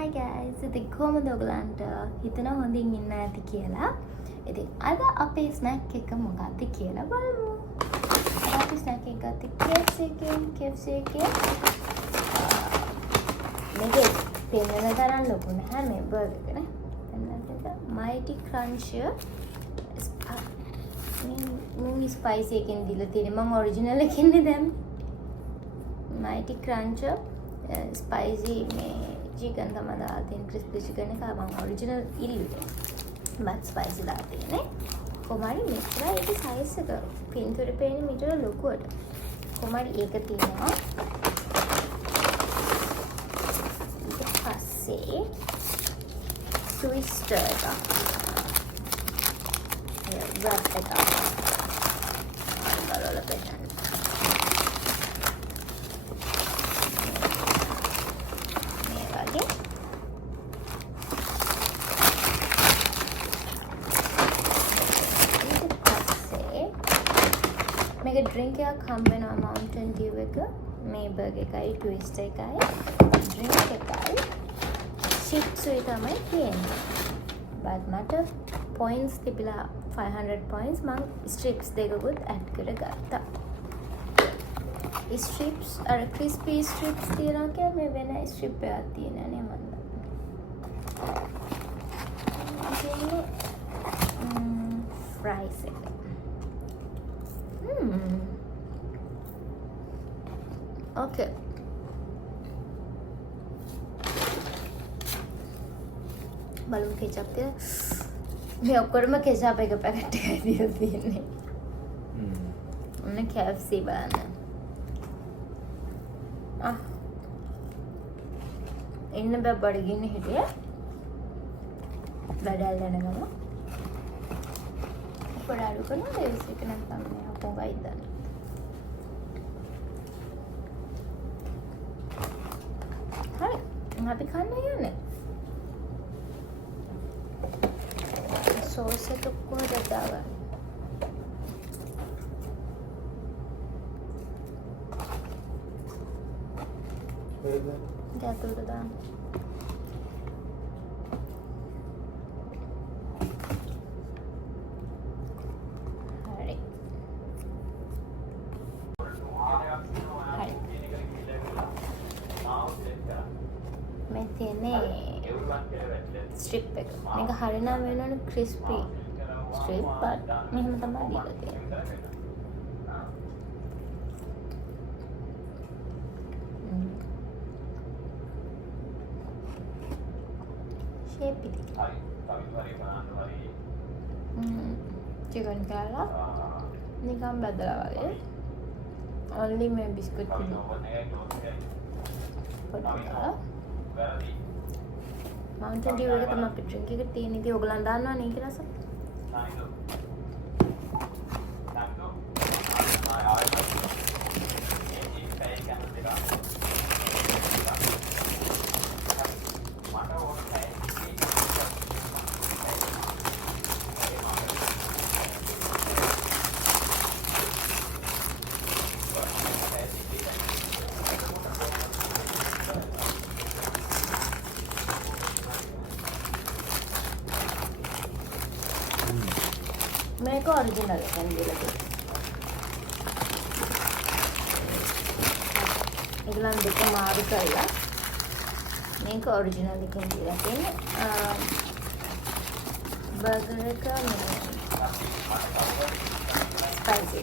Hi guys, ඉතින් කොහමද ඔයගලන්ට හිතන හොඳින් ඉන්න ඇති කියලා. ඉතින් අද අපේ ස්නැක් එක මොකක්ද කියලා බලමු. අද අපි ස්නැක් එක ගත්තේ KFC එකේ මේක පෙන්නන තරම් ලොකු නැහැ මේ බර්ගර් එක නේ. එන්නකට Mighty Crunch මේ ස්පයිසි එකෙන් දීලා තියෙන්නේ මම ඔරිජිනල් එකෙන් දැම්මේ. Mighty Crunch spicy මේ chicken තමයි දාලා තියෙන crispy chicken එක මම ඔරිජිනල් ඉල්ලුවේ. බත් ස්පයිසි දාලා තියෙන්නේ. කොහමරි මෙච්චර ඒකේ සයිස් එක පින්තූරේ පේන්නේ මෙච්චර ලොකුවට. කොහමරි ඒක තියෙනවා. ඊට පස්සේ twister එක. wrap එක. බලවල පෙන්නන්න. මේක ඩ්‍රින්ක් එකක් හම්බ වෙනවා Mountain Dew එක මේ බර්ගර් එකයි ට්විස්ටර් එකයි ඩ්‍රින්ක් එකයි චිප්ස් උයි තමයි තියෙන්නේ. බත් මට පොයින්ට්ස් තිබිලා 500 points මම ස්ට්‍රිප්ස් දෙකකුත් ඇඩ් කරගත්තා. ස්ට්‍රිප්ස් අර ක්‍රිස්පි ස්ට්‍රිප්ස් තියනවා කියලා මේ වෙන ස්ට්‍රිප් එකක් තියෙනවා නේ මන්ද. ෆ්‍රයිස් එක okay. බලමු කෙචප් එක. මේ ඔක්කොම කෙචප් එක පැකට් එකයි දීලා තියෙන්නේ. ඔන්න KFC බලන්න. එන්න බෑ බඩගින්න හිටියේ. බඩල් යන ගම. පොඩ අඩු කරනවා ඒස් එක නැත්නම් මේ අපෝගයි දාන්න. හරි. අපි කන්න යන්නේ. සෝස් එක කොහොමද දාගන්නේ? ගැතුට දාන්න. ස්ට්‍රිප් එක. මේක හරිනම් වෙනවනේ ක්‍රිස්පි ස්ට්‍රිප් බට් මෙහෙම තමයි දීලා තියෙන්නේ. ෂේප් එක. චිකන් කාලා නිකන් බදලා වගේ. only මේ බිස්කට් පොඩ්ඩක් Mountain Dew එක තමයි අපේ ඩ්‍රින්ක් එකේ තියෙන ඉතින් ඔයගලන් දන්නවනේ ඒක රස. මේක ඔරිජිනල් එකෙන් දීලා තියෙනවා. ඒගොල්ලන් දෙක මාරු කරලා මේක ඔරිජිනල් එකෙන් දීලා තියෙන්නේ. බර්ගර් එක ස්පයිසි.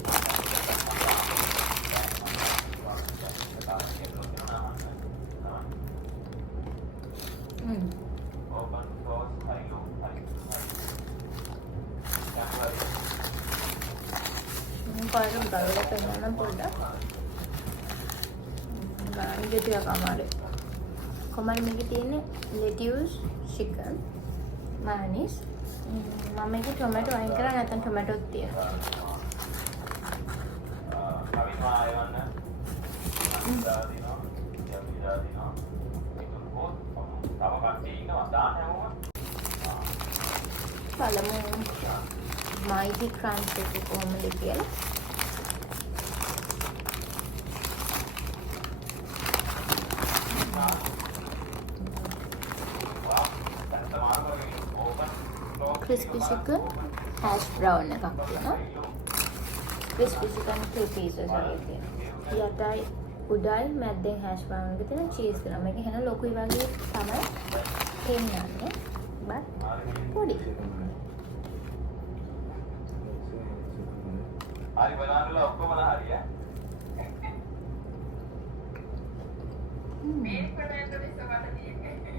පාරම් බලලා පෙන්නන්න පොඩ්ඩක්. ගාන දෙතියක් අමාරුයි. කොහමද මේකේ තියෙන්නේ lettuce, chicken, mayonnaise. මම මේකේ ටොමැටෝ අයින් කරා නැත්නම් ටොමැටෝත් තියෙනවා. බලමු Mighty Crunch එක කොහොමද කියලා. crispy chicken hash brown එකක් තියෙනවා. crispy chicken 2 pieces වගේ තියෙනවා. යටයි උඩයි මැද්දෙන් hash brown එක තියෙන cheese තියෙනවා. මේක හෙන ලොකුයි වගේ තමයි පෙන්නන්නේ. but පොඩි. හරි බලන්නලා ඔක්කොම හරිය. මේ ප්‍රණයන්ට ඉස්සරහට තියෙන්නේ.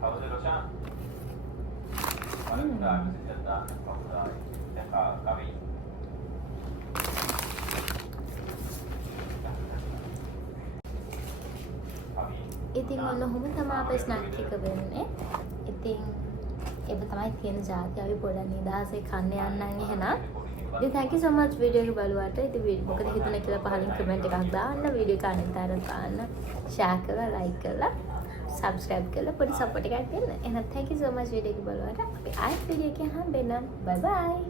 How's it, Roshan? Udah, bisa dah. Kami. ඉතින් ඔන්න ඔහොම තමයි අපේ ස්නැක් එක වෙන්නේ. ඉතින් ඒක තමයි තියෙන જાති අපි පොඩ්ඩක් නිදාසේ කන්න යන්නම් එහෙනම්. ඉතින් thank you so much video එක බලුවාට. ඉතින් මොකද හිතුනේ කියලා පහලින් කමෙන්ට් එකක් දාන්න. වීඩියෝ එක අනිත් අයට දාන්න. share කරලා like කරලා subscribe කරලා පොඩි support එකක් දෙන්න. එහෙනම් thank you so much video එක බලුවාට. අපි ආයෙත් වීඩියෝ එකකින් හම්බෙන්නම්. bye bye.